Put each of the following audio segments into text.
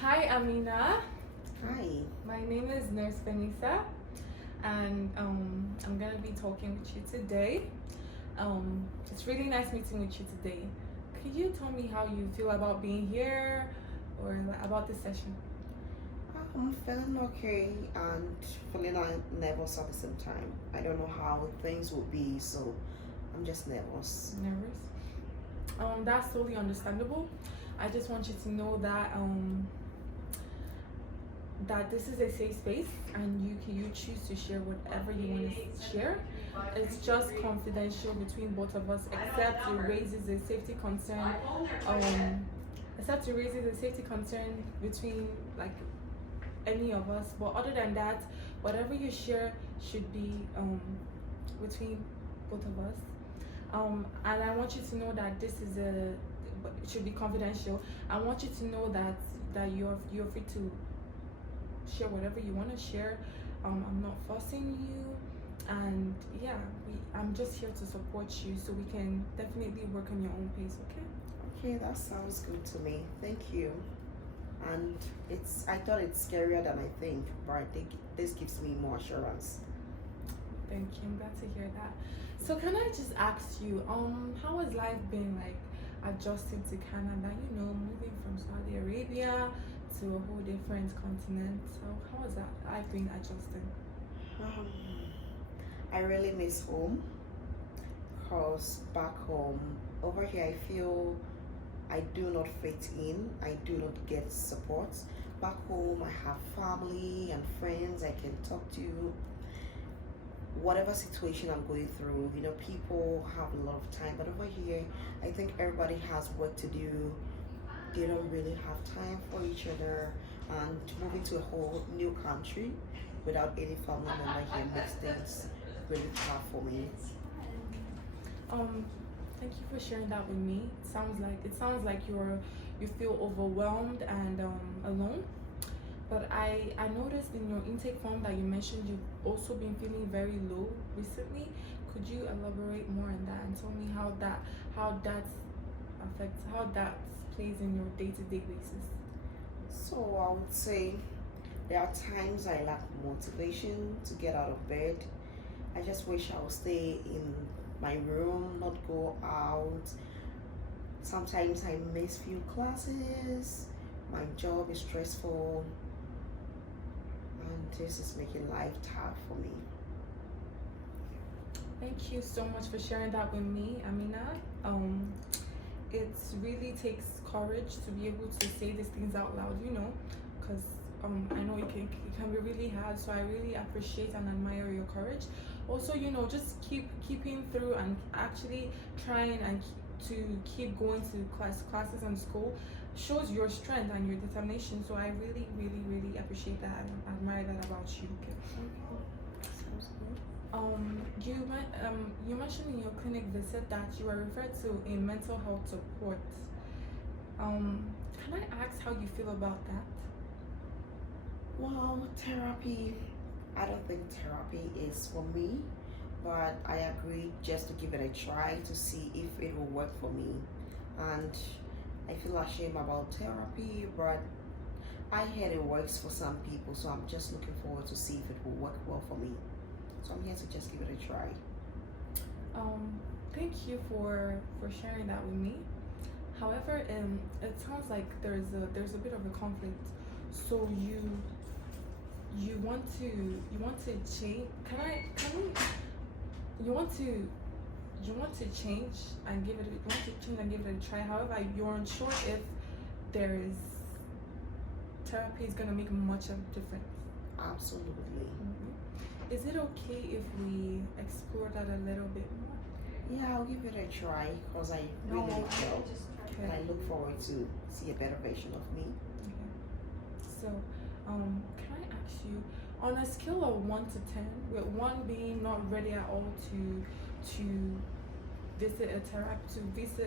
Hi, Amina. Hi. My name is Nurse Vanessa, and I'm gonna be talking with you today. It's really nice meeting with you today. Could you tell me how you feel about being here, or about this session? I'm feeling okay and feeling nervous at the same time. I don't know how things will be, so I'm just nervous. Nervous? That's totally understandable. I just want you to know that this is a safe space, and you choose to share whatever you want to share. It's just confidential between both of us, except it raises a safety concern. Um, except it raises a safety concern between like any of us. But other than that, whatever you share should be between both of us. And I want you to know that this is a it should be confidential. I want you to know that you're free to share whatever you want to share. I'm not forcing you, and yeah, I'm just here to support you, so we can definitely work on your own pace. Okay? Okay, that sounds good to me. Thank you. And I thought it's scarier than I think, but I think this gives me more assurance. Thank you. I'm glad to hear that. So can I just ask you, how has life been like adjusting to Canada? Moving from Saudi Arabia to a whole different continent. So how has that life been adjusting? Um, I really miss home because back home, over here, I feel I do not fit in. I do not get support. Back home, I have family and friends I can talk to. Whatever situation I'm going through, people have a lot of time. But over here, I think everybody has work to do. They don't really have time for each other. And moving to a whole new country without any family member here makes things really tough for me. Um, Thank you for sharing that with me. It sounds like you feel overwhelmed and alone. But I noticed in your intake form that you mentioned you've also been feeling very low recently. Could you elaborate more on that and tell me how that plays in your day-to-day basis? So I would say there are times I lack motivation to get out of bed. I just wish I would stay in my room, not go out. Sometimes I miss few classes. My job is stressful, and this is making life tough for me. Thank you so much for sharing that with me, Amina. Um, it really takes courage to be able to say these things out loud, because I know it can be really hard. So I really appreciate and admire your courage. Also, just keeping through and actually trying and to keep going to classes and school shows your strength and your determination. So I really, really, really appreciate that and admire that about you. Okay. Sounds good. You mentioned in your clinic visit that you were referred to a mental health support. Can I ask how you feel about that? Well, therapy, I don't think therapy is for me, but I agreed just to give it a try to see if it will work for me. And I feel ashamed about therapy, but I heard it works for some people, so I'm just looking forward to see if it will work well for me. So I'm here to just give it a try. Um, Thank you for sharing that with me. However, it sounds like there's a bit of a conflict. So you want to change. Can we you want to change and give it you want to change and give it a try. However, you're unsure if there is therapy is gonna make much of a difference. Absolutely. Is it okay if we explore that a little bit more? Yeah, I'll give it a try because I really need help. And I Okay. look forward to see a better version of me. Okay. So, can I ask you, on a scale of 1 to 10, with 1 being not ready at all to visit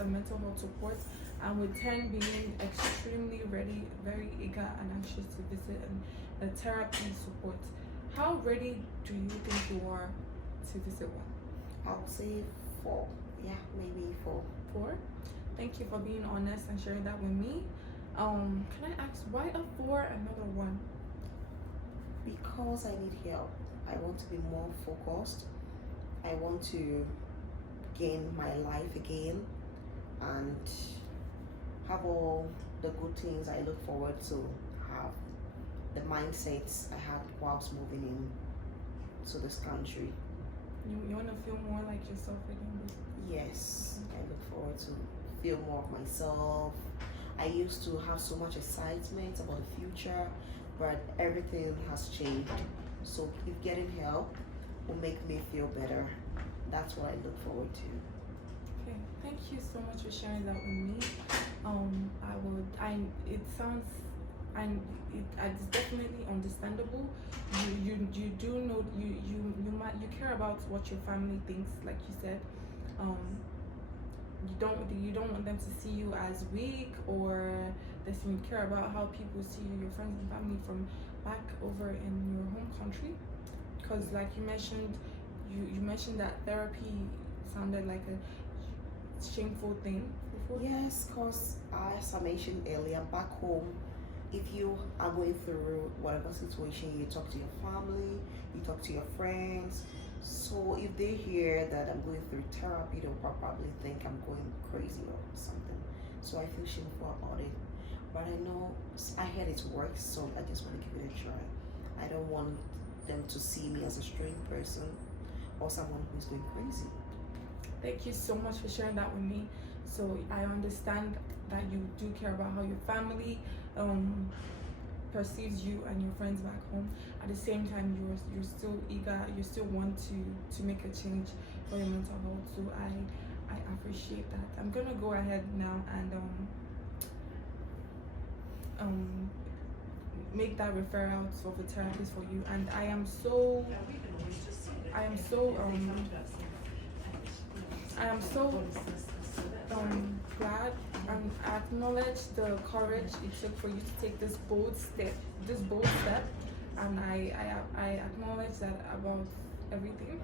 a mental health support, and with 10 being extremely ready, very eager and anxious to visit a therapy support, how ready do you think you are to visit one? I'll say 4. Yeah, maybe 4. 4? Thank you for being honest and sharing that with me. Can I ask why a 4 and not a 1? Because I need help. I want to be more focused. I want to gain my life again and have all the good things I look forward to have. The mindsets I had whilst moving in to this country. You want to feel more like yourself again, basically. Yes, I look forward to feel more of myself. I used to have so much excitement about the future, but everything has changed. So if getting help will make me feel better, that's what I look forward to. Okay, thank you so much for sharing that with me. It sounds, it's definitely understandable. You do know, you care about what your family thinks, like you said. Um, you don't want them to see you as weak, or that you care about how people see you, your friends and family from back over in your home country. Because like you mentioned that therapy sounded like a shameful thing before. Yes, because as I mentioned earlier, back home, if you are going through whatever situation, you talk to your family, you talk to your friends. So if they hear that I'm going through therapy, they'll probably think I'm going crazy or something. So I feel shameful about it. But I know I heard it works, so I just want to give it a try. I don't want them to see me as a strange person or someone who's going crazy. Thank you so much for sharing that with me. So I understand that you do care about how your family perceives you and your friends back home. At the same time, you're still eager. You still want to make a change for your mental health. So I appreciate that. I'm gonna go ahead now and make that referral of a therapist for you. And I am so I am so glad and I acknowledge the courage it took for you to take this bold step, and I acknowledge that about everything.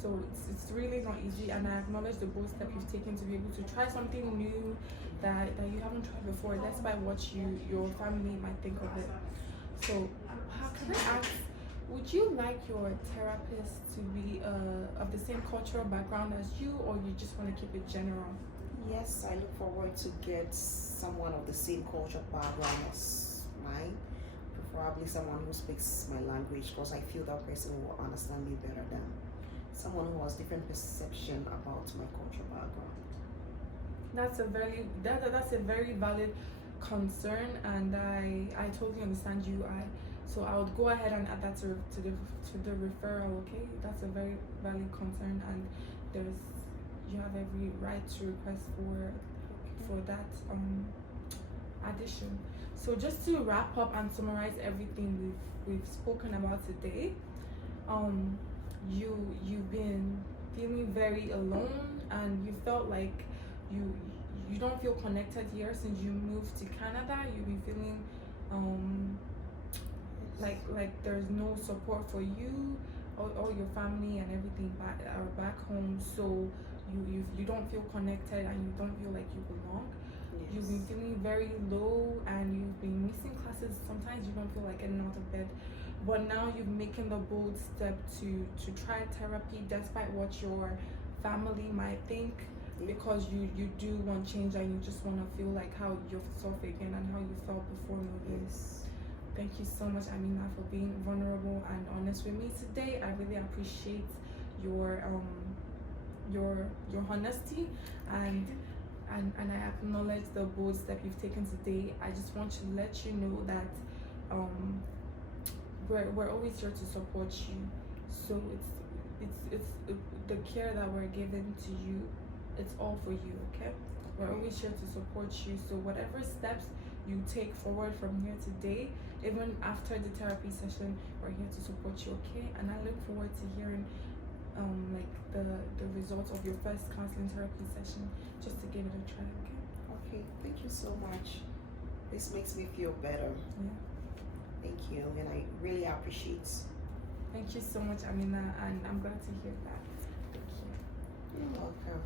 So it's really not easy, and I acknowledge the bold step you've taken to be able to try something new that you haven't tried before, despite what your family might think of it. So, how can I ask? Would you like your therapist to be of the same cultural background as you, or you just want to keep it general? Yes, I look forward to get someone of the same culture background as mine, preferably someone who speaks my language, because I feel that person will understand me better than someone who has different perception about my culture background. That's a very valid concern, and I totally understand you. I would go ahead and add that to the referral. Okay, that's a very valid concern, and there's you have every right to request for that addition. So just to wrap up and summarize everything we've spoken about today, um, you've been feeling very alone, and you felt like you you don't feel connected here since you moved to Canada. You've been feeling like there's no support for you, all your family and everything back home. So you don't feel connected, and you don't feel like you belong. You've been feeling very low, and you've been missing classes. Sometimes you don't feel like getting out of bed, but now you've making the bold step to try therapy despite what your family might think, because you do want change, and you just want to feel like how yourself again and how you felt before moving. Yes. Thank you so much, Amina, for being vulnerable and honest with me today. I really appreciate your honesty, and I acknowledge the bold step you've taken today. I just want to let you know that we're always here to support you. So it's the care that we're giving to you. It's all for you, okay? We're always here to support you. So whatever steps you take forward from here today, even after the therapy session, we're here to support you, okay? And I look forward to hearing like the results of your first counseling therapy session, just to give it a try, okay? Okay, thank you so much. This makes me feel better. Yeah. Thank you, and I really appreciate. Thank you so much, Amina, and I'm glad to hear that. Thank you. You're welcome.